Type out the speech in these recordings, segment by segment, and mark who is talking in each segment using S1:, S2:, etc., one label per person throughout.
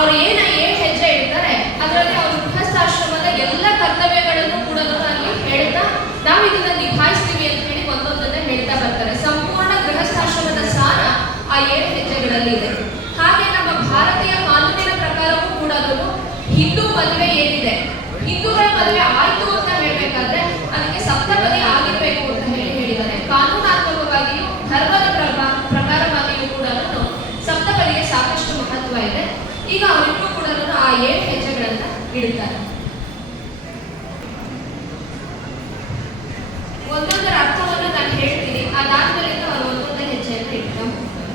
S1: ಅವ್ರು ಏನ ಏನ್ ಹೆಜ್ಜೆ ಇಡ್ತಾರೆ ಅದರಲ್ಲಿ ಅವ್ರ ಗೃಹಸ್ಥಾಶ್ರಮದ ಎಲ್ಲ ಕರ್ತವ್ಯಗಳನ್ನು ಕೂಡ ಅಲ್ಲಿ ಹೇಳ್ತಾ ನಾವು ಇದನ್ನ ನಿಭಾಯಿಸ್ತೀವಿ ಅಂತ ಹೇಳಿ ಒಂದೊಂದನ್ನ ಹೇಳ್ತಾ ಬರ್ತಾರೆ ಸಂಪೂರ್ಣ ಗೃಹಸ್ಥಾಶ್ರಮದ ಸಾರ ಆ ಏಳು ಹೆಜ್ಜೆಗಳಲ್ಲಿ ಇದೆ ಹಾಗೆ ನಮ್ಮ ಭಾರತೀಯ ಕಾನೂನಿನ ಪ್ರಕಾರವೂ ಕೂಡ ಹಿಂದೂ ಮದುವೆ ಏನಿದೆ ಹಿಂದೂಗಳ ಮದುವೆ ಆಯ್ತು ಅಂತ ಹೇಳ್ಬೇಕಾದ್ರೆ ಅದಕ್ಕೆ ಸಪ್ತಪದಿ ಆಗಿರ್ಬೇಕು ಅಂತ ಹೇಳಿ ಹೇಳಿದ್ದಾರೆ ಕಾನೂನಾತ್ಮಕವಾಗಿಯೂ ಧರ್ಮದ ಪ್ರಭಾ- ಪ್ರಕಾರವಾಗಿಯೂ ಕೂಡ ಸಪ್ತಪದಿಗೆ ಸಾಕಷ್ಟು ಮಹತ್ವ ಇದೆ ಈಗ ಅವರಿಗೂ ಕೂಡ ಆ ಏಳು ಹೆಜ್ಜೆಗಳನ್ನ ಇಡುತ್ತಾರೆ ಒಂದೊಂದರ ಅರ್ಥವನ್ನು ನಾನು ಹೇಳ್ತೀನಿ ಅದಾದ್ಮೇಲೆ ಅವರು ಒಂದೊಂದೇ ಹೆಜ್ಜೆಯನ್ನು ಇಡ್ತಾ ಹೋಗ್ತಾರೆ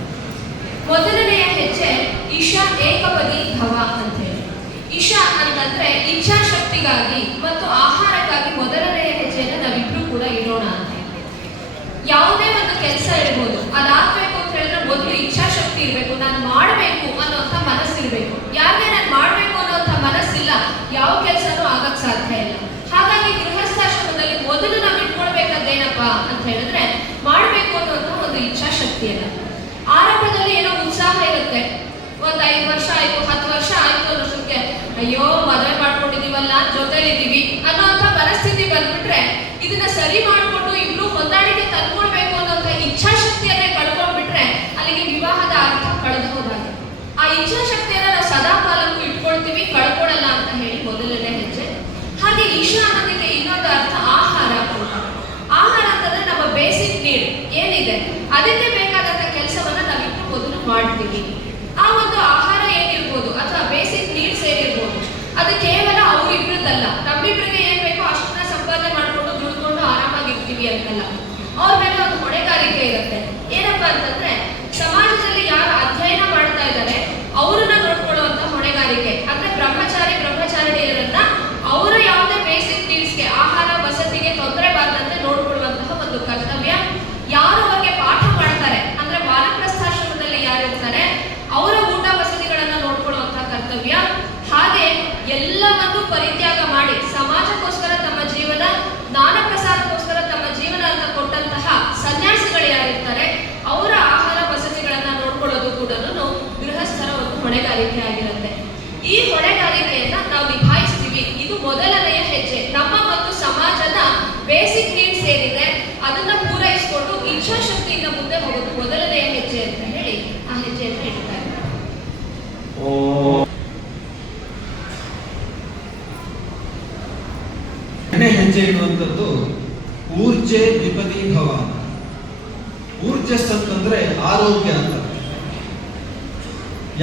S1: ಮೊದಲನೆಯ ಹೆಜ್ಜೆ ಇಶಾ ಏಕಪದಿ ಭವ ಅಂತ ಹೇಳಿ ಇಶಾ ಅಂತಂದ್ರೆ ಇಚ್ಛಾಶಕ್ತಿಗಾಗಿ ಮತ್ತು ಆಹಾರಕ್ಕಾಗಿ ಮೊದಲನೆಯ ಹೆಜ್ಜೆಯನ್ನು ನಾವಿಬ್ರು ಕೂಡ ಇಡೋಣ ಅಂತ ಯಾವುದೇ ಒಂದು ಕೆಲಸ ಇರ್ಬೋದು ಅದಾಗ್ಬೇಕು ಅಂತ ಹೇಳಿದ್ರೆ ಮೊದಲು ಇಚ್ಛಾಶಕ್ತಿ ಇರಬೇಕು ನಾನು ಮಾಡಬೇಕು ಅನ್ನೋಂಥ ಯಾರಿಗೆ ನಾನು ಮಾಡಬೇಕು ಅನ್ನೋಂಥ ಮನಸ್ಸಿಲ್ಲ. ಯಾವ ಕೆಲಸನೂ ಆಗಕ್ಕೆ ಸಾಧ್ಯ ಇಲ್ಲ. ಹಾಗಾಗಿ ಗೃಹಸ್ಥಾಶ್ರಮದಲ್ಲಿ ಮೊದಲು ನಾವು ಇಟ್ಕೊಳ್ಬೇಕಾದ್ದೇನಪ್ಪ ಅಂತ ಹೇಳಿದ್ರೆ ಮಾಡಬೇಕು ಅನ್ನೋದು ಒಂದು ಇಚ್ಛಾಶಕ್ತಿ ಇಲ್ಲ ಆರಂಭದಲ್ಲಿ ಏನೋ ಉತ್ಸಾಹ ಇರುತ್ತೆ. ಒಂದು ಐದು ವರ್ಷ ಆಯ್ತು, ಹತ್ತು ವರ್ಷ ಆಯ್ತು ಅನ್ನೋಷ್ಟಕ್ಕೆ, ಅಯ್ಯೋ, ಮದುವೆ ಮಾಡ್ಕೊಂಡಿದೀವಲ್ಲ, ಜೊತೆಲಿದ್ದೀವಿ ಅನ್ನೋಂಥ ಪರಿಸ್ಥಿತಿ ಬಂದ್ಬಿಟ್ರೆ ಇದನ್ನ ಸರಿ ಮಾಡ್ಕೊಂಡು ಇಟ್ಕೊಳ್ತೀವಿ ಅಂತ ಹೇಳಿ ಮೊದಲನೇ ಹೆಜ್ಜೆ. ಹಾಗೆ ಈಶಾ ಅನ್ನೋದಕ್ಕೆ ಇನ್ನೊಂದು ಅರ್ಥ ಆಹಾರ ಕೂಡ. ಆಹಾರ ಅಂತಂದ್ರೆ ನಮ್ಮ ಬೇಸಿಕ್ ನೀಡ್ ಏನಿದೆ. ಅದಕ್ಕೆ ಬೇಕಾದಂತ ಕೆಲಸವನ್ನ ನಾವಿಟ್ಟು ಮೊದಲು ಮಾಡ್ತೀವಿ ಆ ಒಂದು ಆಹಾರ ಏನಿರ್ಬೋದು ಅಥವಾ ಬೇಸಿಕ್ ನೀಡ್ಸ್ ಏನಿರ್ಬೋದು ಅದು ಕೇವಲ ಅವ್ರು ಇಬ್ರದ್ದಲ್ಲ ನಮ್ಮಿಬ್ರಿಗೆ ಏನ್ ಬೇಕೋ ಅಷ್ಟನ್ನ ಸಂಪಾದನೆ ಮಾಡ್ಕೊಂಡು ದುಡ್ಕೊಂಡು ಆರಾಮಾಗಿರ್ತೀವಿ ಅಂತಲ್ಲ ಅವ್ರ ಮೇಲೆ ಒಂದು ಹೊಣೆಗಾರಿಕೆ ಇರುತ್ತೆ ಏನಪ್ಪಾ ಅಂತಂದ್ರೆ ಸಮಾಜದಲ್ಲಿ ಯಾರು ಅಧ್ಯಯನ ಮಾಡ್ತಾ ಇದ್ದಾರೆ ಅವ್ರನ್ನ ನೋಡ್ಕೊಳ್ಳುವಂತ ಹೊಣೆಗಾರಿಕೆ ಅಂದ್ರೆ ಬ್ರಹ್ಮಚಾರಿ ಬ್ರಹ್ಮಚಾರಿಣಿಯರನ್ನ ಅವರ ಯಾವುದೇ ಬೇಸಿಕ್ ನೀಡ್ಸ್ಗೆ ಆಹಾರ ವಸತಿಗೆ ತೊಂದರೆ ಬಾರದಂತೆ ನೋಡ್ಕೊಳ್ಳುವಂತಹ ಒಂದು ಕರ್ತವ್ಯ ಯಾರು ಅವ್ರಿಗೆ ಪಾಠ ಮಾಡ್ತಾರೆ ಅಂದ್ರೆ ವಾನಪ್ರಸ್ಥಾಶ್ರಮದಲ್ಲಿ ಯಾರಿರ್ತಾರೆ ಅವರ ಊಟ ವಸತಿಗಳನ್ನ ನೋಡ್ಕೊಳ್ಳುವಂತಹ ಕರ್ತವ್ಯ ಹಾಗೆ ಎಲ್ಲವನ್ನು ಪರಿತ್ಯಾಗ ಮಾಡಿ ಸಮಾಜಕ್ಕೋಸ್ಕರ ತಮ್ಮ ಜೀವನ ಜ್ಞಾನ ಪ್ರಸಾರಕ್ಕೋಸ್ಕರ ತಮ್ಮ ಜೀವನ ಅಂತ ಕೊಟ್ಟಂತಹ ಸನ್ಯಾಸಿಗಳು ಯಾರಿರ್ತಾರೆ ಅವರ ಆಹಾರ ವಸತಿಗಳನ್ನ ನೋಡ್ಕೊಳ್ಳೋದು ಕೂಡ ಗೃಹಸ್ಥರ ಒಂದು ಹೊಣೆಗಾರಿಕೆ ಆಗಿರುತ್ತೆ ಈ ಹೊಣೆಗಾರಿಕೆಯನ್ನ ನಾವು ನಿಭಾಯಿಸ್ತೀವಿ ಇದು ಮೊದಲನೆಯ ಹೆಜ್ಜೆ ನಮ್ಮ ಮತ್ತು ಸಮಾಜದ ಬೇಸಿಕ್ ನೀಡ್ಸ್ ಏನಿದೆ, ಅದನ್ನ ಪೂರೈಸಿಕೊಂಡು ಇಚ್ಛಾಶಕ್ತಿಯಿಂದ ಮುಂದೆ ಹೋಗೋದು ಮೊದಲನೆಯ ಹೆಜ್ಜೆ ಅಂತ ಹೇಳಿ ಆ ಹೆಜ್ಜೆಯನ್ನು ಇಡ್ತಾರೆ
S2: ಹೆಜ್ಜೆ ಇಡುವಂಥದ್ದು ಊರ್ಜೆ ವಿಪದಿ ಭವ ಊರ್ಜಸ್ ಅಂತಂದ್ರೆ ಆರೋಗ್ಯ ಅಂತ.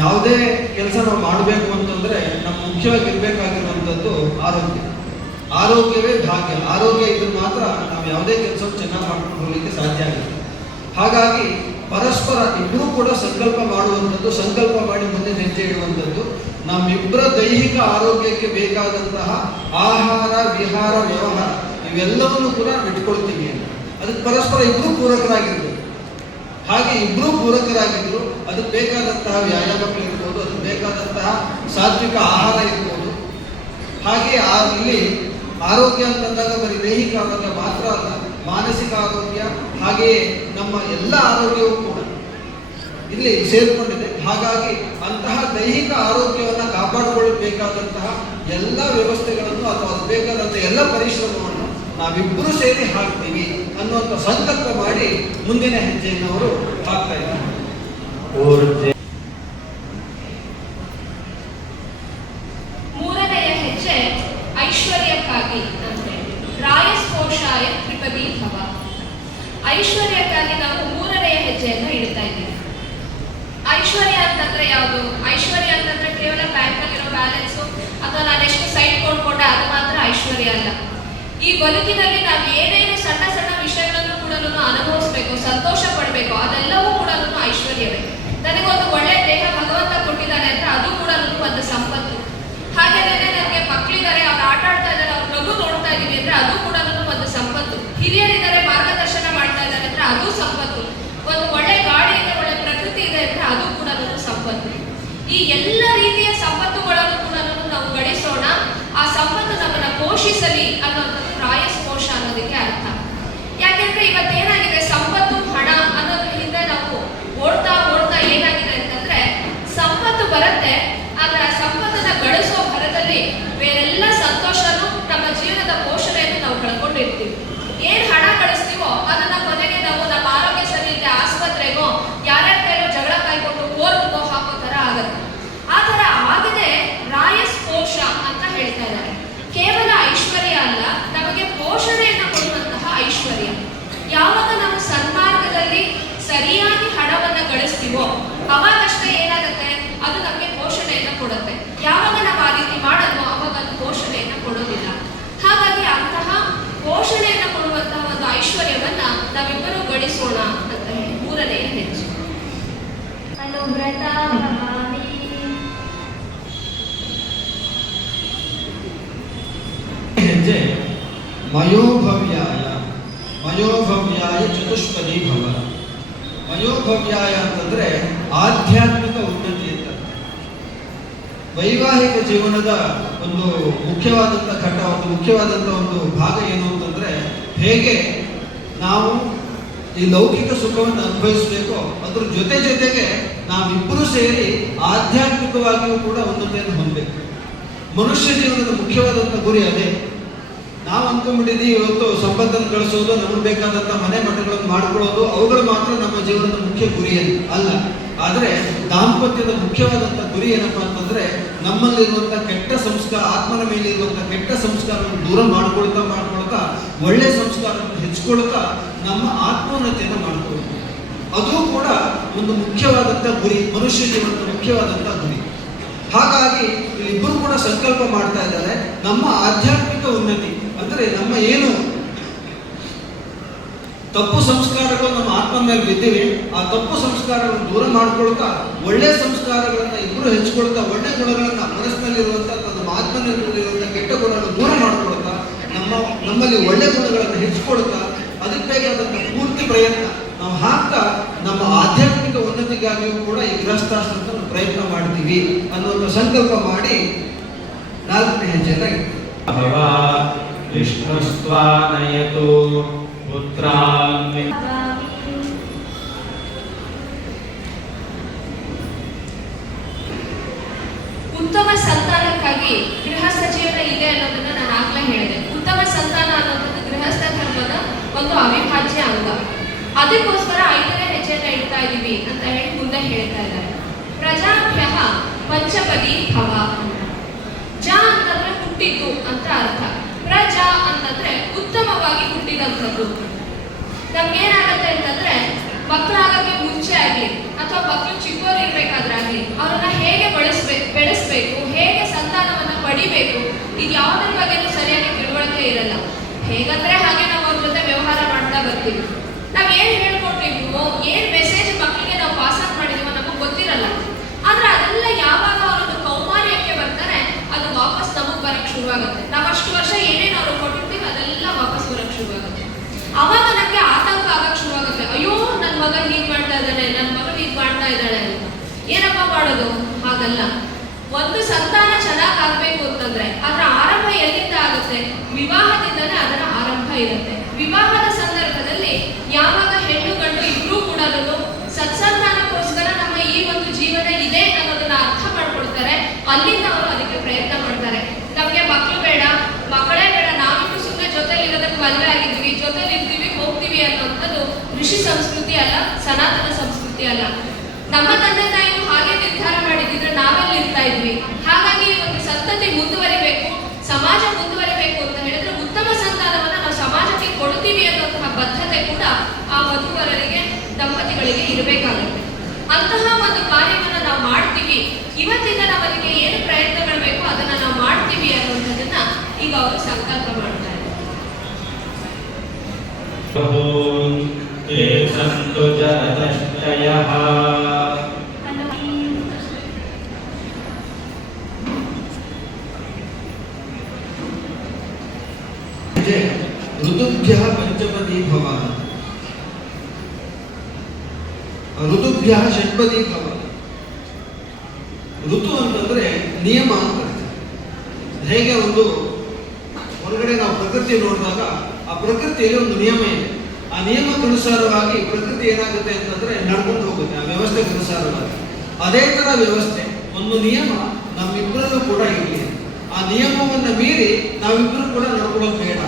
S2: ಯಾವುದೇ ಕೆಲಸ ನಾವು ಮಾಡಬೇಕು ಅಂತಂದ್ರೆ ನಮ್ಮ ಮುಖ್ಯವಾಗಿ ಇರಬೇಕಾಗಿರುವಂಥದ್ದು ಆರೋಗ್ಯ. ಆರೋಗ್ಯವೇ ಭಾಗ್ಯ. ಆರೋಗ್ಯ ಇದ್ರೆ ಮಾತ್ರ ನಾವು ಯಾವುದೇ ಕೆಲಸವನ್ನು ಚೆನ್ನಾಗಿ ಮಾಡ್ಕೊಂಡು ಸಾಧ್ಯ ಆಗುತ್ತೆ. ಹಾಗಾಗಿ ಪರಸ್ಪರ ಇಬ್ಬರೂ ಕೂಡ ಸಂಕಲ್ಪ ಮಾಡುವಂಥದ್ದು, ಸಂಕಲ್ಪ ಮಾಡಿ ಮುಂದೆ ಹೆಜ್ಜೆ ಇಡುವಂಥದ್ದು ನಮ್ಮಿಬ್ಬರ ದೈಹಿಕ ಆರೋಗ್ಯಕ್ಕೆ ಬೇಕಾದಂತಹ ಆಹಾರ, ವಿಹಾರ, ವ್ಯವಹಾರ, ಇವೆಲ್ಲವನ್ನು ಕೂಡ ಇಟ್ಕೊಳ್ತೀವಿ ಅಂತ. ಅದಕ್ಕೆ ಪರಸ್ಪರ ಇಬ್ಬರೂ ಪೂರಕರಾಗಿದ್ದರು ಹಾಗೆ ಇಬ್ಬರೂ ಪೂರಕರಾಗಿದ್ರು, ಅದಕ್ಕೆ ಬೇಕಾದಂತಹ ವ್ಯಾಯಾಮಗಳಿರ್ಬೋದು ಅದಕ್ಕೆ ಬೇಕಾದಂತಹ ಸಾತ್ವಿಕ ಆಹಾರ ಇರ್ಬೋದು. ಹಾಗೆ ಆ ಇಲ್ಲಿ ಆರೋಗ್ಯ ಅಂತಂದಾಗ ಬರೀ ದೈಹಿಕ ಆರೋಗ್ಯ ಮಾತ್ರ ಅಲ್ಲ, ಮಾನಸಿಕ ಆರೋಗ್ಯ ಹಾಗೆಯೇ ನಮ್ಮ ಎಲ್ಲ ಆರೋಗ್ಯವೂ ಕೂಡ. ಇಲ್ಲಿ ಸೇರಿಕೊಂಡಿದೆ. ಹಾಗಾಗಿ ಅಂತಹ ದೈಹಿಕ ಆರೋಗ್ಯವನ್ನು ಕಾಪಾಡಿಕೊಳ್ಳಬೇಕಾದಂತಹ ಎಲ್ಲ ವ್ಯವಸ್ಥೆಗಳನ್ನು ಅಥವಾ ಅದು ಬೇಕಾದಂತಹ ಎಲ್ಲ ಪರಿಶ್ರಮವನ್ನು ನಾವಿಬ್ಬರು ಸೇರಿ ಹಾಕ್ತೀವಿ ಅನ್ನುವಂಥ ಸಂಕಲ್ಪ ಮಾಡಿ ಮುಂದಿನ ಹೆಜ್ಜೆಯನ್ನು ಅವರು ಹಾಕ್ತಾ ಇದ್ದಾರೆ
S1: ಮೂರನೆಯ ಹೆಜ್ಜೆ ಐಶ್ವರ್ಯಕ್ಕಾಗಿ ಅಂತ ಹೇಳಿ ರಾಯಸ್ಪೋಷಾಯ ತ್ರಿಪದಿ ಭವ ಐಶ್ವರ್ಯಕ್ಕಾಗಿ ನಾವು ಮೂರನೆಯ ಹೆಜ್ಜೆಯನ್ನು ಇಡ್ತಾ ಇದ್ದೀವಿ. ಐಶ್ವರ್ಯ ಅಂತಂದ್ರೆ ಯಾವುದು? ಐಶ್ವರ್ಯ ಅಂತಂದ್ರೆ ಕೇವಲ ಬ್ಯಾಂಕಲ್ಲಿರೋ ಬ್ಯಾಲೆನ್ಸ್ ಅಥವಾ ನಾನು ಎಷ್ಟು ಸೈಟ್ ಕೊಂಡ್ಕೊಂಡೆ ಅದು ಮಾತ್ರ ಐಶ್ವರ್ಯ ಅಲ್ಲ. ಈ ಬದುಕಿನಲ್ಲಿ ನಾವು ಏನೇನು ಸಣ್ಣ ಸಣ್ಣ ವಿಷಯಗಳನ್ನು ಕೂಡ ಅನುಭವಿಸ್ಬೇಕು, ಸಂತೋಷ ಪಡಬೇಕು, ಅದೆಲ್ಲವೂ ಕೂಡ ಐಶ್ವರ್ಯವೇ. ನನಗೊಂದು ಒಳ್ಳೆ ದೇಹ ಭಗವಂತ ಕೊಟ್ಟಿದ್ದಾನೆ ಅಂದ್ರೆ ಅದು ಕೂಡ ಒಂದು ಸಂಪತ್ತು. ಹಾಗೆ ನನಗೆ ಮಕ್ಕಳಿದ್ದಾರೆ ಅವ್ರು ಆಟ ಆಡ್ತಾ ಇದ್ದಾರೆ, ಅವ್ರ ನಗು ನೋಡ್ತಾ ಇದೀವಿ ಅಂದ್ರೆ ಅದು ಕೂಡ ಒಂದು ಸಂಪತ್ತು. ಹಿರಿಯರಿದ್ದಾರೆ ಮಾರ್ಗದರ್ಶನ ಮಾಡ್ತಾ ಇದ್ದಾರೆ ಅಂದ್ರೆ ಅದು ಸಂಪತ್ತು ಒಂದು ಒಳ್ಳೆ ಗಾಡಿ ಇದೆ ಒಳ್ಳೆ ಪ್ರಕೃತಿ ಇದೆ ಅಂದ್ರೆ ಅದು ಕೂಡ ಸಂಪತ್ತು ಈ ಎಲ್ಲ ರೀತಿಯ
S2: ಮಯೋಭವ್ಯಾಯ. ಮಯೋಭವ್ಯಾಯ ಚತುಷ್ಪದಿ ಭವ. ಮಯೋಭವ್ಯಾಯ ಅಂತಂದ್ರೆ ಆಧ್ಯಾತ್ಮಿಕ ಉನ್ನತಿ ಅಂತ. ವೈವಾಹಿಕ ಜೀವನದ ಒಂದು ಮುಖ್ಯವಾದಂಥ ಘಟ್ಟ, ಒಂದು ಮುಖ್ಯವಾದಂಥ ಒಂದು ಭಾಗ ಏನು ಅಂತಂದ್ರೆ ಹೇಗೆ ನಾವು ಈ ಲೌಕಿಕ ಸುಖವನ್ನು ಅನುಭವಿಸಬೇಕು ಅದ್ರ ಜೊತೆ ಜೊತೆಗೆ ನಾವಿಬ್ಬರು ಸೇರಿ ಆಧ್ಯಾತ್ಮಿಕವಾಗಿಯೂ ಕೂಡ ಉನ್ನತಿಯನ್ನು ಹೊಂದಬೇಕು. ಮನುಷ್ಯ ಜೀವನದ ಮುಖ್ಯವಾದಂಥ ಗುರಿ ಅದೇ. ನಾವು ಅನ್ಕೊಂಡ್ಬಿಟ್ಟಿದ್ವಿ ಇವತ್ತು ಸಂಪತ್ತನ್ನು ಗಳಿಸೋದು ನಮಗೆ ಬೇಕಾದಂಥ ಮನೆ ಮಠಗಳನ್ನು ಮಾಡ್ಕೊಳ್ಳೋದು, ಅವುಗಳು ಮಾತ್ರ ನಮ್ಮ ಜೀವನದ ಮುಖ್ಯ ಗುರಿ ಅಲ್ಲ. ಆದರೆ ದಾಂಪತ್ಯದ ಮುಖ್ಯವಾದಂಥ ಗುರಿ ಏನಪ್ಪ ಅಂತಂದ್ರೆ ನಮ್ಮಲ್ಲಿರುವಂಥ ಕೆಟ್ಟ ಸಂಸ್ಕಾರ, ಆತ್ಮನ ಮೇಲೆ ಇರುವಂಥ ಕೆಟ್ಟ ಸಂಸ್ಕಾರವನ್ನು ದೂರ ಮಾಡ್ಕೊಳ್ತಾ ಮಾಡ್ಕೊಳ್ತಾ, ಒಳ್ಳೆ ಸಂಸ್ಕಾರವನ್ನು ಹೆಚ್ಚಿಕೊಳ್ತಾ ನಮ್ಮ ಆತ್ಮೋನ್ನತೆಯನ್ನು ಮಾಡ್ಕೊಳ್ತೀವಿ ಅದು ಕೂಡ ಒಂದು ಮುಖ್ಯವಾದಂಥ ಗುರಿ, ಮನುಷ್ಯ ಜೀವನದ ಮುಖ್ಯವಾದಂಥ ಗುರಿ. ಹಾಗಾಗಿ ಇಲ್ಲಿಬ್ಬರು ಕೂಡ ಸಂಕಲ್ಪ ಮಾಡ್ತಾ ಇದ್ದಾರೆ. ನಮ್ಮ ಆಧ್ಯಾತ್ಮಿಕ ಉನ್ನತಿ ಅಂದ್ರೆ ನಮ್ಮ ಏನು ತಪ್ಪು ಸಂಸ್ಕಾರಗಳು ನಮ್ಮ ಆತ್ಮ ಮೇಲೆ ಬಿದ್ದಿವೆ, ಆ ತಪ್ಪು ಸಂಸ್ಕಾರಗಳನ್ನು ದೂರ ಮಾಡ್ಕೊಳ್ತಾ ಒಳ್ಳೆ ಸಂಸ್ಕಾರಗಳನ್ನ ಇಬ್ಬರು ಹೆಚ್ಚಿಕೊಳ್ತಾ ಒಳ್ಳೆ ಗುಣಗಳನ್ನ ಮನಸ್ಸಿನಲ್ಲಿರುವಂತ ನಮ್ಮ ಆತ್ಮನಲ್ಲಿರುವಂತ ಕೆಟ್ಟ ಗುಣಗಳನ್ನು ದೂರ ಮಾಡ್ಕೊಳ್ತಾ ನಮ್ಮ, ನಮ್ಮಲ್ಲಿ ಒಳ್ಳೆ ಗುಣಗಳನ್ನು ಹೆಚ್ಚಿಕೊಳ್ತಾ ಅದಕ್ಕೆ ಅದನ್ನ ಪೂರ್ತಿ ಪ್ರಯತ್ನ. ನಾವು ಹಾಕ್ತಾ ನಮ್ಮ ಆಧ್ಯಾತ್ಮಿಕ ಉನ್ನತಿಗಾಗಿಯೂ ಕೂಡ ಈ ಗೃಹಸ್ಥಾಶ್ರಮದ ಪ್ರಯತ್ನ ಮಾಡ್ತೀವಿ ಅನ್ನುವಂಥ ಸಂಕಲ್ಪ ಮಾಡಿ ನಾಲ್ಕನೇ ಹೆಜ್ಜೆನ ಇಡ್ತೀವಿ.
S3: ಭವ ವಿಷ್ಣುಸ್ತ್ವಾನಯತು ಪುತ್ರಾನ್ ವಿ-
S4: भवामि
S1: ಉತ್ತಮ ಸಂತಾನಕ್ಕಾಗಿ ಗೃಹಸ್ಥ ಜೀವನ ಇದೆ ಅನ್ನೋದನ್ನ ನಾನು ಆಗ್ಲೇ ಹೇಳಿದೆ ಉತ್ತಮ ಸಂತಾನ ಅನ್ನೋದು ಗೃಹಸ್ಥ ಧರ್ಮದ ಒಂದು ಅವಿಭಾಜ್ಯ ಅಂಗ ಅದಕ್ಕೋಸ್ಕರ ಐದನೇ ಹೆಜ್ಜೆನ ಇಡ್ತಾ ಇದೀವಿ ಅಂತ ಹೇಳಿ ಮುಂದೆ ಹೇಳ್ತಾ ಇದ್ದಾರೆ ಪ್ರಜಾಭ್ಯ ಪಂಚಪದಿ ಭವ ಅಂತ ಜ ಅಂತಂದ್ರೆ ಹುಟ್ಟಿದ್ದು ಅಂತ ಅರ್ಥ ಹೇಗಂದ್ರೆ ಹಾಗೆ ನಾವು ಅವ್ರ ಜೊತೆ ವ್ಯವಹಾರ ಮಾಡ್ತಾ ಬರ್ತೀವಿ. ನಾವ್ ಏನ್ ಹೇಳ್ಕೊಟ್ಟಿದ್ವೋ ಏನ್ ಮೆಸೇಜ್ ಮಕ್ಕಳಿಗೆ ನಾವು ಪಾಸ್ ಆನ್ ಮಾಡಿದೀವೋ ನಮಗ್ ಗೊತ್ತಿರಲ್ಲ. ಆದ್ರೆ ಅದೆಲ್ಲ ಯಾವಾಗ ಅವರೊಂದು ಕೌಮಾರ್ಯಕ್ಕೆ ಬರ್ತಾರೆ, ಅದು ವಾಪಸ್ ನಮಗ್ ಬರಕ್ ಶುರುವಾಗುತ್ತೆ. ನಾವ್ ಅಷ್ಟು ವರ್ಷ ಏನೇನು ಅವ್ರು ಕೊಟ್ಟಿರ್ತೀವಿ ಅದೆಲ್ಲ ವಾಪಸ್ ಬರಕ್ ಶುರುವಾಗುತ್ತೆ. ಅವಾಗ ನಮ್ಗೆ ಆತಂಕ ಆಗಕ್ ಶುರುವಾಗುತ್ತೆ. ಅಯ್ಯೋ, ನನ್ ಮಗ ಹೀಗ್ ಮಾಡ್ತಾ ಇದ್ದಾಳೆ, ನನ್ ಮಗಳು ಹೀಗ್ ಮಾಡ್ತಾ ಇದ್ದಾಳೆ ಏನಪ್ಪ ಮಾಡೋದು? ಹಾಗಲ್ಲ. ಒಂದು ಸಂತಾನ ಚೆನ್ನಾಗ್ ಆಗ್ಬೇಕು ಅಂತಂದ್ರೆ ಅದರ ಆರಂಭ ಎಲ್ಲಿಂದ ಆಗುತ್ತೆ ವಿವಾಹದಿಂದನೇ ಅದರ ಆರಂಭ ಇರುತ್ತೆ ವಿವಾಹದ ಸಂದರ್ಭದಲ್ಲಿ ಯಾವಾಗ ಹೆಣ್ಣು ಗಂಡು ಇಬ್ರು ಕೂಡ ಸತ್ಸಂತಾನಕ್ಕೋಸ್ಕರ ನಮ್ಮ ಈ ಒಂದು ಜೀವನ ಇದೆ ಅನ್ನೋದನ್ನ ಅರ್ಥ ಮಾಡ್ಕೊಳ್ತಾರೆ ಅಲ್ಲಿಂದ ಅವರು ಅದಕ್ಕೆ ಪ್ರಯತ್ನ ಮಾಡ್ತಾರೆ ನಮ್ಗೆ ಮಕ್ಕಳು ಬೇಡ ಮಕ್ಕಳೇ ಬೇಡ ನಾವಿಬ್ರು ಸುಮ್ಮನೆ ಜೊತೆಲಿ ಇರೋದಕ್ಕೆ ಮದುವೆ ಆಗಿದ್ವಿ ಜೊತೆಲಿ ಇರ್ತೀವಿ ಹೋಗ್ತೀವಿ ಅನ್ನೋಂಥದ್ದು ಋಷಿ ಸಂಸ್ಕೃತಿ ಅಲ್ಲ, ಸನಾತನ ಸಂಸ್ಕೃತಿ ಅಲ್ಲ. ನಮ್ಮ ತಂದೆ ತಾಯಿ ಹಾಗೆ ನಿರ್ಧಾರ ಮಾಡಿದ್ರೆ ನಾವೆಲ್ಲಿ ಇರ್ತಾ ಇದ್ವಿ? ಹಾಗಾಗಿ ಒಂದು ಸಂತತಿ ಮುಂದುವರಿಬೇಕು, ಸಮಾಜ ಮುಂದುವರಿಬೇಕು ಅಂತ ಹೇಳಿದ್ರೆ ಉತ್ತಮ ಸಂತಾನವನ್ನ ನಾವು ಸಮಾಜಕ್ಕೆ ಕೊಡ್ತೀವಿ ಅನ್ನುವಂತಹ ಬದ್ಧತೆ ಕೂಡ ಆ ವಧುವರರಿಗೆ, ದಂಪತಿಗಳಿಗೆ ಇರಬೇಕಾಗುತ್ತೆ. ಅಂತಹ ಒಂದು ಕಾರ್ಯವನ್ನು ನಾವು ಮಾಡ್ತೀವಿ. ಇವತ್ತಿಂದ ಅದಕ್ಕೆ ಏನು ಪ್ರಯತ್ನಗಳು ಬೇಕು ಅದನ್ನ ನಾವು ಮಾಡ್ತೀವಿ ಅನ್ನುವಂಥದ್ದನ್ನ ಈಗ ಅವರು ಸಂಕಲ್ಪ ಮಾಡ್ತಾರೆ.
S3: ಬಹೂನ್ ತೇ ಸಂತು ಜರದಶ್ಚಯಃ
S2: ಹೆಜ್ಜೆ ಋತುಭ್ಯ ಪಂಚಪದಿ ಭವ ಋತುಭ್ಯ ಷಟ್ಪದಿ ಭವ ಋತು ಅಂತಂದ್ರೆ ನಿಯಮ ಅಂತ ಅರ್ಥ. ಹೇಗೆ ಒಂದು ಹೊರಗಡೆ ನಾವು ಪ್ರಕೃತಿ ನೋಡಿದಾಗ ಆ ಪ್ರಕೃತಿಯಲ್ಲಿ ಒಂದು ನಿಯಮ ಇದೆ. ಆ ನಿಯಮಕ್ಕನುಸಾರವಾಗಿ ಪ್ರಕೃತಿ ಏನಾಗುತ್ತೆ ಅಂತಂದ್ರೆ ನಡ್ಕೊಂಡು ಹೋಗುತ್ತೆ, ಆ ವ್ಯವಸ್ಥೆ ಅನುಸಾರವಾಗಿ ಅದೇ ತರ ವ್ಯವಸ್ಥೆ, ಒಂದು ನಿಯಮ ನಮ್ಮಿಬ್ಬರಲ್ಲೂ ಕೂಡ ಇರಲಿ. ಆ ನಿಯಮವನ್ನ ಮೀರಿ ನಾವಿಬ್ಬರು ಕೂಡ ನಡ್ಕೊಳ್ಳೋದು ಬೇಡ.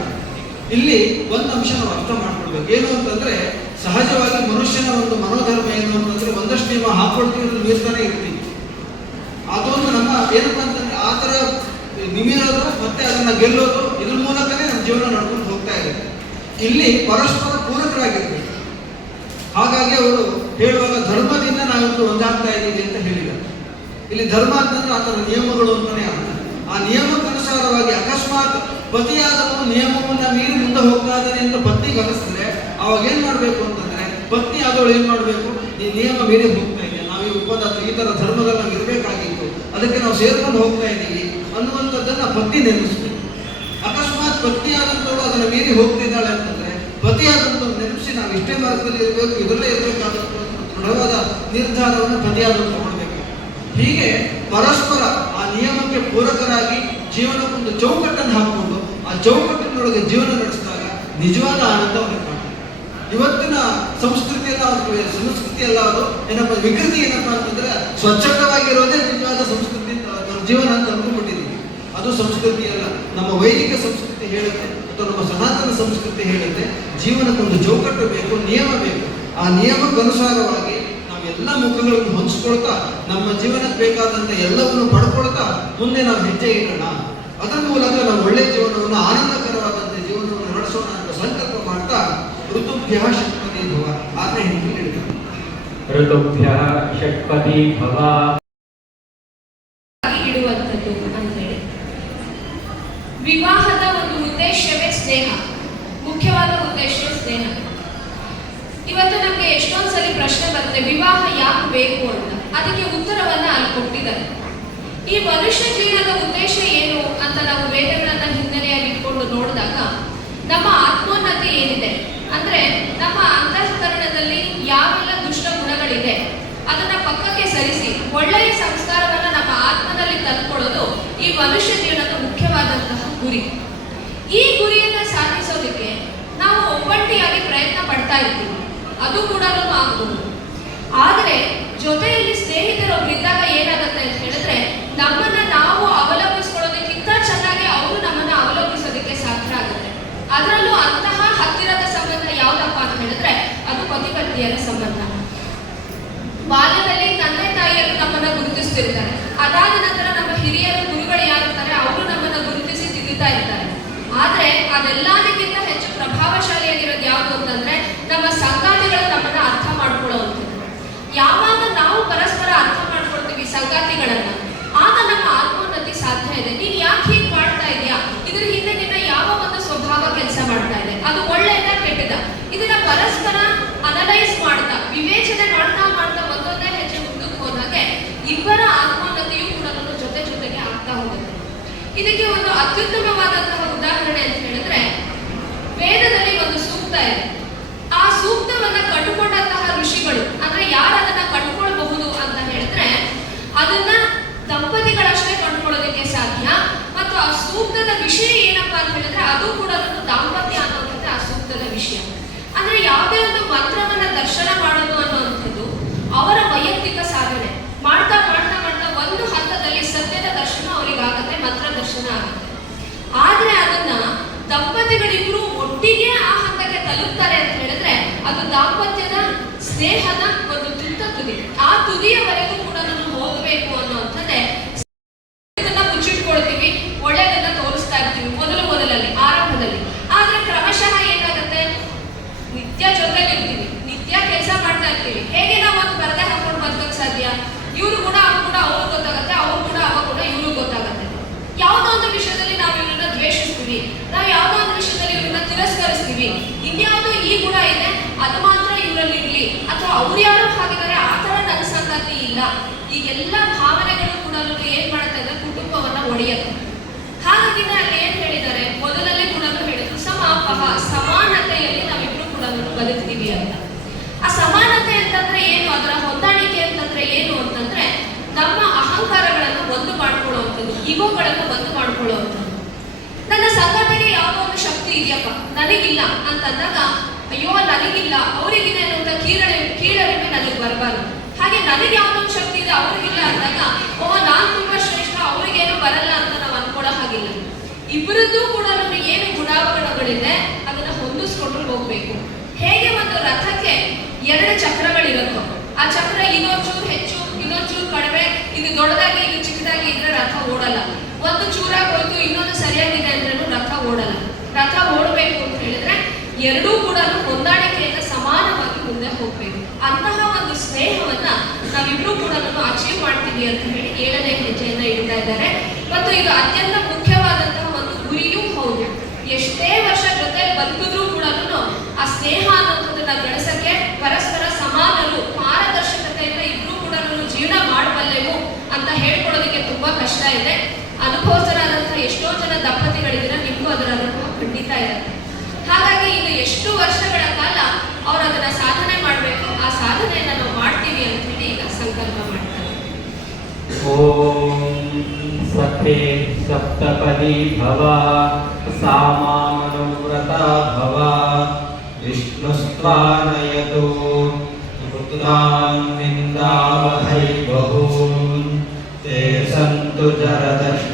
S2: ಇಲ್ಲಿ ಒಂದು ಅಂಶ ನಾವು ಅರ್ಥ ಮಾಡ್ಕೊಳ್ಬೇಕು. ಏನು ಅಂತಂದ್ರೆ, ಸಹಜವಾಗಿ ಮನುಷ್ಯನ ಒಂದು ಮನೋಧರ್ಮ ಏನು ಅಂತಂದ್ರೆ ಒಂದಷ್ಟು ನಿಯಮ ಹಾಕೊಳ್ತೀವಿ ಮೀರ್ತಾನೆ ಇರ್ತೀವಿ. ಅದೊಂದು ನಮ್ಮ ಏನಪ್ಪ ಅಂತಂದ್ರೆ ಆ ಥರ ನಿಮಿರೋದು ಮತ್ತೆ ಅದನ್ನ ಗೆಲ್ಲೋದು ಇದ್ರ ಮೂಲಕನೇ ನಮ್ಮ ಜೀವನ ನಡ್ಕೊಂಡು ಹೋಗ್ತಾ ಇರುತ್ತೆ. ಇಲ್ಲಿ ಪರಸ್ಪರ ಪೂರಕರಾಗಿರ್ಬೇಕು ಹಾಗಾಗಿ ಅವರು ಹೇಳುವಾಗ ಧರ್ಮದಿಂದ ನಾವಿಬ್ರು ಒಂದಾಗ್ತಾ ಇದ್ದೀವಿ ಅಂತ ಹೇಳಿದ್ದಾರೆ. ಇಲ್ಲಿ ಧರ್ಮ ಅಂತಂದ್ರೆ ಆ ನಿಯಮಗಳು ಅಂತಾನೆ ಅರ್ಥ. ಆ ನಿಯಮಕ್ಕನುಸಾರವಾಗಿ ಅಕಸ್ಮಾತ್ ಪತಿಯಾದವನು ನಿಯಮವನ್ನು ಮೀರಿ ಮುಂದೆ ಹೋಗ್ತಾ ಇದ್ದಾನೆ ಅಂತ ಪತ್ನಿಗೆ ಅನಿಸಿದ್ರೆ ಅವಾಗ ಏನ್ ಮಾಡ್ಬೇಕು ಅಂತಂದ್ರೆ, ಪತ್ನಿ ಆದವಳು ಏನ್ ಮಾಡ್ಬೇಕು? ಈ ನಿಯಮ ಮೀರಿ ಹೋಗ್ತಾ ಇದೆಯಾ? ನಾವು ಈ ಅಥವಾ ಈ ಥರ ಧರ್ಮದಲ್ಲಿ ನಾವು ಇರಬೇಕಾಗಿತ್ತು. ಅದಕ್ಕೆ ನಾವು ಸೇರ್ಕೊಂಡು ಹೋಗ್ತಾ ಇದ್ದೀವಿ ಅನ್ನುವಂಥದ್ದನ್ನ ಪತ್ನಿ ನೆನೆಸ್ಬೇಕು ಅಕಸ್ಮಾತ್ ಪತ್ನಿ ಆದಂಥವಳು ಅದನ್ನು ಮೀರಿ ಹೋಗ್ತಿದ್ದಾಳೆ ಅಂತಂದ್ರೆ ಪತಿ ಆದಂಥವ್ರು ನೆನಪಿಸಿ ನಾವು ಇಷ್ಟೇ ಮಾರ್ಗದಲ್ಲಿ ಇರಬೇಕು, ಇದರಲ್ಲೇ ಇರಬೇಕಾದಂಥ ದೃಢವಾದ ನಿರ್ಧಾರವನ್ನು ಪತಿಯಾದಂಥ ಮಾಡಬೇಕು. ಹೀಗೆ ಪರಸ್ಪರ ಆ ನಿಯಮಕ್ಕೆ ಪೂರಕರಾಗಿ ಜೀವನಕ್ಕೊಂದು ಚೌಕಟ್ಟನ್ನು ಹಾಕ್ಕೊಂಡು ಆ ಚೌಕಟ್ಟಿನೊಳಗೆ ಜೀವನ ನಡೆಸಿದಾಗ ನಿಜವಾದ ಆನಂದ ಇವತ್ತಿನ ಸಂಸ್ಕೃತಿ ಎಲ್ಲ ಸಂಸ್ಕೃತಿ ಎಲ್ಲ ಅದು ಏನಪ್ಪ, ವಿಕೃತಿ ಏನಪ್ಪ ಅಂತಂದ್ರೆ ಸ್ವಚ್ಛವಾಗಿರೋದೇ ನಿಜವಾದ ಸಂಸ್ಕೃತಿ, ಜೀವನ ಅಂತ ಅದು ಸಂಸ್ಕೃತಿ ಅಲ್ಲ. ನಮ್ಮ ವೈದಿಕ ಸಂಸ್ಕೃತಿ ಹೇಳುತ್ತೆ ಅಥವಾ ನಮ್ಮ ಸನಾತನ ಸಂಸ್ಕೃತಿ ಹೇಳುತ್ತೆ. ಜೀವನಕ್ಕೊಂದು ಚೌಕಟ್ಟು ಬೇಕು, ನಿಯಮ ಬೇಕು. ಆ ನಿಯಮಕ್ಕನುಸಾರವಾಗಿ ಎಲ್ಲ ಮುಖಗಳನ್ನು ಹೊಂಚ್ಕೊಳ್ತಾ ನಮ್ಮ ಜೀವನಕ್ಕೆ ಬೇಕಾದಂತ ಎಲ್ಲವನ್ನು ಪಡ್ಕೊಳ್ತಾ ಮುಂದೆ ನಾವು ಹೆಜ್ಜೆ ಇಡೋಣ. ಅದರ ಮೂಲಕ ನಾವು ಒಳ್ಳೆ ಜೀವನವನ್ನು ಆನಂದಕರವಾದಂತೆ ಜೀವನವನ್ನು ನಡೆಸೋಣ ಅಂತ ಸಂಕಲ್ಪ ಮಾಡ್ತಾ ಋತುಭ್ಯ ಶಕ್ತಿ ಭವ. ಆದ್ರೆ ಹಿಂದೆ
S3: ಋತುಭ್ಯ ಷಟ್ಪದಿ ಭವ
S1: ಆಗಿ ಇಡುವಂಥದ್ದು ಅಂತೇಳಿ ವಿವಾಹದ ಒಂದು ಉದ್ದೇಶವೇ ಸ್ನೇಹ ಮುಖ್ಯವಾದ ಉದ್ದೇಶ ಸ್ನೇಹ ಇವತ್ತು ನಮಗೆ ಎಷ್ಟೊಂದು ಸಲ ಬರುತ್ತೆ ವಿವಾಹ ಯಾಕೆ ಬೇಕು ಅಂತ ಅದಕ್ಕೆ ಉತ್ತರವನ್ನ ಅಲ್ಲಿ ಕೊಟ್ಟಿದ್ದಾರೆ. ಈ ಮನುಷ್ಯ ಜೀವನದ ಉದ್ದೇಶ ಏನು ಅಂತ ನಾವು ವೇದಗಳನ್ನ ಹಿನ್ನೆಲೆಯಾಗಿ ಇಟ್ಕೊಂಡು ನೋಡಿದಾಗ ನಮ್ಮ ಆತ್ಮೋನ್ನತಿ ಏನಿದೆ ಅಂದ್ರೆ ನಮ್ಮ ಅಂತಃಕರಣದಲ್ಲಿ ಯಾವೆಲ್ಲ ದುಷ್ಟ ಗುಣಗಳಿದೆ ಅದನ್ನ ಪಕ್ಕಕ್ಕೆ ಸರಿಸಿ ಒಳ್ಳೆಯ ಸಂಸ್ಕಾರವನ್ನ ನಮ್ಮ ಆತ್ಮದಲ್ಲಿ ತಂದ್ಕೊಳ್ಳೋದು ಈ ಮನುಷ್ಯ ಜೀವನದ ಮುಖ್ಯವಾದಂತಹ ಗುರಿ ಈ ಗುರಿಯನ್ನ ಸಾಧಿಸೋದಕ್ಕೆ ನಾವು ಒಬ್ಬಂಟಿಯಾಗಿ ಪ್ರಯತ್ನ ಪಡ್ತಾ ಇರ್ತೀವಿ ಅದು ಕೂಡ ಆಗಬಹುದು ಆದರೆ ಜೊತೆಯಲ್ಲಿ ಸ್ನೇಹಿತರೊಬ್ರು ಇದ್ದಾಗ ಏನಾಗುತ್ತೆ ಅಂತ ಹೇಳಿದ್ರೆ ನಮ್ಮನ್ನ ನಾವು ಅವಲಂಬಿಸ್ಕೊಳ್ಳೋದಕ್ಕಿಂತ ಚೆನ್ನಾಗಿ ಅವರು ನಮ್ಮನ್ನ ಅವಲಂಬಿಸೋದಕ್ಕೆ ಸಾಧ್ಯ ಆಗುತ್ತೆ ಅದರಲ್ಲೂ ಅಂತಹ ಹತ್ತಿರದ ಸಂಬಂಧ ಯಾವ್ದಪ್ಪ ಅಂತ ಹೇಳಿದ್ರೆ ಅದು ಪತಿ ಪತ್ನಿಯರ ಸಂಬಂಧ ಬಾಲ್ಯದಲ್ಲಿ ತಂದೆ ತಾಯಿಯರು ನಮ್ಮನ್ನ ಗುರುತಿಸ್ತಿರ್ತಾರೆ ಅದಾದ ನಂತರ ನಮ್ಮ ಹಿರಿಯರು, ಗುರುಗಳು ಯಾರಿರ್ತಾರೆ ಅವರು ನಮ್ಮನ್ನು ಗುರುತಿಸಿ ತಿದ್ದುತ್ತಾ ಇರ್ತಾರೆ ಆದ್ರೆ ಅದೆಲ್ಲದಕ್ಕಿಂತ ಹೆಚ್ಚು ಪ್ರಭಾವಶಾಲಿಯಾಗಿರೋದು ಯಾವುದು ಅಂತಂದ್ರೆ ನಮ್ಮ ಸಂಗಾತಿಗಳು ನಮ್ಮನ್ನ ಅರ್ಥ ಮಾಡ್ಕೊಳ್ಳುವಂಥದ್ದು. ಯಾವಾಗ ನಾವು ಪರಸ್ಪರ ಅರ್ಥ ಮಾಡ್ಕೊಳ್ತೀವಿ ಸಂಗಾತಿಗಳನ್ನ, ಆಗ ನಮ್ಮ ಆತ್ಮೋನ್ನತಿ ಸಾಧ್ಯ ಇದೆ ನೀನ್ ಯಾಕೆ ಹೀಗೆ ಮಾಡ್ತಾ ಇದೀಯಾ ಇದ್ರ ಹಿಂದೆ ನಿನ್ನ ಯಾವ ಒಂದು ಸ್ವಭಾವ ಕೆಲಸ ಮಾಡ್ತಾ ಇದೆ ಅದು ಒಳ್ಳೆಯದ ಕೆಟ್ಟದ ಇದನ್ನ ಪರಸ್ಪರ ಅನಲೈಸ್ ಮಾಡ್ತಾ ವಿವೇಚನೆ ಮಾಡ್ತಾ ಮಾಡ್ತಾ ಒಂದೊಂದೇ ಹೆಜ್ಜೆ ಮುಂದಕ್ಕೆ ಹೋದಾಗೆ ಇಬ್ಬರ ಆತ್ಮೋನ್ನತಿಯು ಕೂಡ ಜೊತೆ ಜೊತೆಗೆ ಆಗ್ತಾ ಹೋಗುತ್ತೆ ಇದಕ್ಕೆ ಒಂದು ಅತ್ಯುತ್ತಮವಾದಂತಹ ಉದಾಹರಣೆ ಅಂತ ಹೇಳಿದ್ರೆ ವೇದದಲ್ಲಿ ಒಂದು ಸೂಕ್ತ ಇದೆ. ಆ ಸೂಕ್ತವನ್ನ ಕಂಡುಕೊಂಡಂತಹ ಋಷಿಗಳು, ಅಂದ್ರೆ ಯಾರು ಅದನ್ನ ಕಂಡುಕೊಳ್ಬಹುದು ಅಂತ ಹೇಳಿದ್ರೆ ಅದನ್ನ ದಂಪತಿಗಳಷ್ಟೇ ಕಂಡುಕೊಳ್ಳೋದಕ್ಕೆ ಸಾಧ್ಯ. ಮತ್ತು ಆ ಸೂಕ್ತದ ವಿಷಯ ಏನಪ್ಪಾ ಅಂತ ಹೇಳಿದ್ರೆ ಅದು ಕೂಡ ಒಂದು ದಾಂಪತ್ಯ ಅನ್ನೋದಂದ್ರೆ ಆ ಸೂಕ್ತದ ವಿಷಯ ಅಂದ್ರೆ ಯಾವುದೇ ಒಂದು ಮಂತ್ರವನ್ನ ದರ್ಶನ ಮಾಡೋದು ಅನ್ನುವಂಥದ್ದು ಅವರ ವೈಯಕ್ತಿಕ ಸಾಧನೆ ಮಾಡ್ತಾ ಮಾಡ್ತಾ ಮಾಡ್ತಾ ಒಂದು ಹಂತದಲ್ಲಿ ಸತ್ಯದ ದರ್ಶನ ಅವರಿಗಾಗತ್ತೆ ಮಂತ್ರ ದರ್ಶನ ಆಗುತ್ತೆ ಆದ್ರೆ ಅದನ್ನ ದಂಪತಿಗಳಿಬ್ರು ಒಟ್ಟಿಗೆ ಆ ಹಂತಕ್ಕೆ ತಲುಪ್ತಾರೆ ಅಂತ ಹೇಳಿದ್ರೆ ಅದು ದಾಂಪತ್ಯದ ಸ್ನೇಹದ ಒಂದು ತುತ್ತ ತುದಿ. ಆ ತುದಿಯವರೆಗೂ ಕೂಡ ನಾನು ಹೋಗಬೇಕು ಅನ್ನುವಂಥದ್ದೇ ಇದನ್ನ ಮುಚ್ಚಿಟ್ಕೊಳ್ತೀವಿ ಒಳ್ಳೆಯದನ್ನ ತೋರಿಸ್ತಾ ಇರ್ತೀವಿ ಮೊದಲು ಮೊದಲಲ್ಲಿ ಆರಂಭದಲ್ಲಿ ಆದ್ರೆ ಕ್ರಮಶಃ ಏನಾಗುತ್ತೆ ನಿತ್ಯ ಜೊತೆಲಿ ಇರ್ತೀವಿ ನಿತ್ಯ ಕೆಲಸ ಮಾಡ್ತಾ ಇರ್ತೀವಿ ಹೇಗೆ ನಾವು ಒಂದು ಪರದೆ ಹಾಕೊಂಡು ಬದುಕಕ್ ಸಾಧ್ಯ ಇವ್ರು ಕೂಡ ಅವ್ರು ಕೂಡ ಅವ್ರಿಗೆ ಗೊತ್ತಾಗತ್ತೆ ಅವ್ರು ಕೂಡ ಅವ ಕೂಡ ಇವ್ರಿಗೆ ಗೊತ್ತಾಗತ್ತೆ ಯಾವುದೋ ಒಂದು ವಿಷಯದಲ್ಲಿ ನಾವು ಇವ್ರನ್ನ ದ್ವೇಷಿಸ್ತೀವಿ ನಾವು ಯಾವುದೋ ಒಂದು ವಿಷಯದಲ್ಲಿ ಇವ್ರನ್ನ ತಿರಸ್ಕರಿಸ್ತೀವಿ ಇನ್ಯಾವುದೋ ಈ ಗುಣ ಇದೆ ಅದು ಮಾತ್ರ ಇವರಲ್ಲಿ ಇರ್ಲಿ ಅಥವಾ ಅವ್ರು ಯಾರೋ ಹಾಗಿದ್ದಾರೆ ಆ ತರ ನನ್ನ ಸಂಗತಿ ಇಲ್ಲ ಈ ಎಲ್ಲ ಭಾವನೆಗಳು ಕೂಡ ಏನ್ ಮಾಡುತ್ತೆ ಅಂದ್ರೆ ಕುಟುಂಬವನ್ನ ಒಡೆಯುತ್ತೆ. ಹಾಗಾಗಿ ಅಲ್ಲಿ ಏನ್ ಹೇಳಿದ್ದಾರೆ? ಮೊದಲಲ್ಲೇ ಕೂಡ ಹೇಳಿದ್ರು, ಸಮಾಪಹ, ಸಮಾನತೆಯಲ್ಲಿ ನಾವಿಬ್ರು ಕೂಡ ಬದುಕ್ತೀವಿ ಅಂತ. ಆ ಸಮಾನತೆ ಅಂತಂದ್ರೆ ಏನು? ಅದರ ಹೊಂದಾಣಿಕೆ ಅಂತಂದ್ರೆ ಏನು ಅಂತಂದ್ರೆ ನಮ್ಮ ಅಹಂಕಾರಗಳನ್ನು ಒಂದು ಮಾಡ್ಕೊಳ್ಳುವಂಥದ್ದು, ಈಗೋಗಳನ್ನು ಒಂದು ಮಾಡ್ಕೊಳ್ಳುವಂಥದ್ದು. ನನ್ನ ಸಂಗಾತಿಗೆ ಯಾವ ಒಂದು ಶಕ್ತಿ ಇದೆಯಪ್ಪ? ನನಗಿಲ್ಲ ಅಂತಂದಾಗ, ಅಯ್ಯೋ, ನನಗಿಲ್ಲ, ಅವರಿಗಿದೆ ಅನ್ನುವಂಥ ಕೀಳರಿ ಕೀಳರಿಮೆ ನನಗೆ ಬರಬಾರ್ದು. ಹಾಗೆ ನನಗೆ ಯಾವುದೊಂದು ಶಕ್ತಿ ಅವ್ರಿಗಿಲ್ಲ ಅಂದಾಗ, ಓಹ್, ನಾನ್ ತುಂಬಾ ಶ್ರೇಷ್ಠ, ಅವ್ರಿಗೇನು ಬರಲ್ಲ ಅಂತ ನಾವು ಅನ್ಕೊಳ್ಳೋ ಹಾಗಿಲ್ಲ. ಇಬ್ಬರದ್ದು ಕೂಡ ನಮಗೆ ಏನು ಗುಣಾವಗುಣಗಳಿದೆ ಅದನ್ನ ಹೊಂದಿಸ್ಕೊಂಡು ಹೋಗ್ಬೇಕು. ಹೇಗೆ ಒಂದು ರಥಕ್ಕೆ ಎರಡು ಚಕ್ರಗಳಿರುತ್ತೋ, ಆ ಚಕ್ರ ಇನ್ನೊಂಚೂರು ಹೆಚ್ಚು, ಇನ್ನೊಂಚೂರು ಕಡಿಮೆ, ಇದು ದೊಡ್ಡದಾಗಿ, ಇದು ಚಿಕ್ಕದಾಗಿ ಇದ್ರೆ ರಥ ಓಡಲ್ಲ. ಒಂದು ಚೂರಾಗಿ ಹೋಯ್ತು, ಇನ್ನೊಂದು ಸರಿಯಾಗಿದೆ ಅಂದ್ರೂ ರಥ ಓಡಲ್ಲ. ರಥ ಓಡಬೇಕು ಅಂತ ಹೇಳಿದ್ರೆ ಎರಡೂ ಕೂಡ ಹೊಂದಾಣಿಕೆಯಿಂದ ಸಮಾನವಾಗಿ ಮುಂದೆ ಹೋಗ್ಬೇಕು ಅಂತಹ ಒಂದು ಸ್ನೇಹವನ್ನ ನಾವಿಬ್ರು ಕೂಡ ಅಚೀವ್ ಮಾಡ್ತೀವಿ ಅಂತ ಹೇಳಿ ಏಳನೇ ಹೆಜ್ಜೆಯನ್ನ ಇಡ್ತಾ ಇದ್ದಾರೆ. ಮತ್ತು ಇದು ಅತ್ಯಂತ ಮುಖ್ಯವಾದಂತಹ ಒಂದು ಗುರಿಯೂ ಹೌದು. ಎಷ್ಟೇ ವರ್ಷ ಜೊತೆ ಬದುಕಿದ್ರು ಕೂಡ ಆ ಸ್ನೇಹ ಅನ್ನೋದನ್ನ ಗಳಿಸಕ್ಕೆ ಪರಸ್ಪರ
S3: ते सप्तपदी भव सा भव विष्णुस्त्वा नयतु पुत्रान् विन्दावहै बहून् ते सन्तु
S1: जरदश्च